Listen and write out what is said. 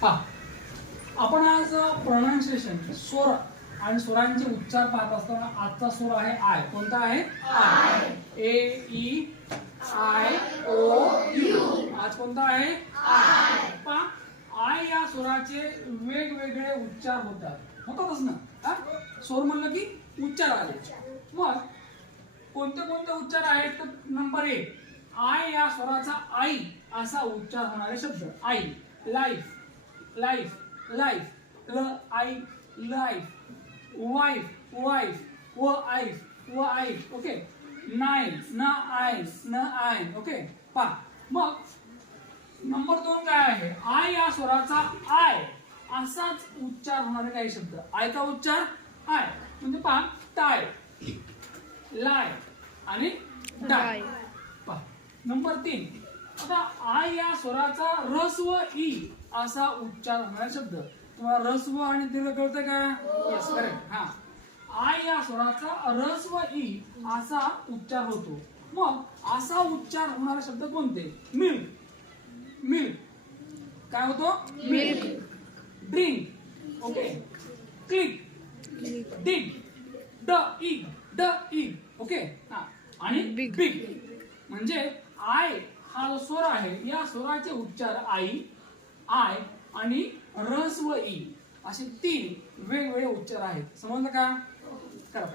पहा, आपण आज प्रोनाउन्सिएशन स्वर आणि स्वरांचे उच्चार पाहत असताना आजचा स्वर आहे आय. कोणता आहे? I. A E I O U. आज कोणता आहे? आय. पहा, आय या स्वराचे वेगवेगळे उच्चार होतातच ना. स्वर म्हणलं की उच्चार आले. मग कोणते कोणते उच्चार आहेत? तर नंबर 1, आय या स्वराचा आई असा उच्चार होणारे शब्द. आई, लाईफ, लाईफ, लाईफ, ल आई, लाईफ, वाईफ, वाईफ, व आईफ, व आईफ. ओके. नाईन, न आय, न आय. ओके. पहा, मग नंबर 2 काय आहे? आय या स्वराचा आय असाच उच्चार होणारे काही शब्द. आयचा उच्चार आय म्हणजे पहा, टाय, लाय आणि डाय. पहा, नंबर 3, आता आय या स्वराचा रस्व ई असा उच्चार होणारा शब्द. तुम्हाला रस्व आणि दीर्घ कळतंय का? Yes, correct. हा, आय या स्वराचा रस्व ई असा उच्चार होतो. मग असा उच्चार होणारे शब्द कोणते? Milk, milk. काय होतो? मिल्क. ड्रिंक. ओके. क्लिक, डिग, ड इग, ड इग. ओके. हा, आणि बिग. म्हणजे आय हा जो स्वर आहे या स्वराचे उच्चार आई, आय आणि रस्व ई असे 3 वेगवेगळे उच्चार आहेत. समजलं का? करा.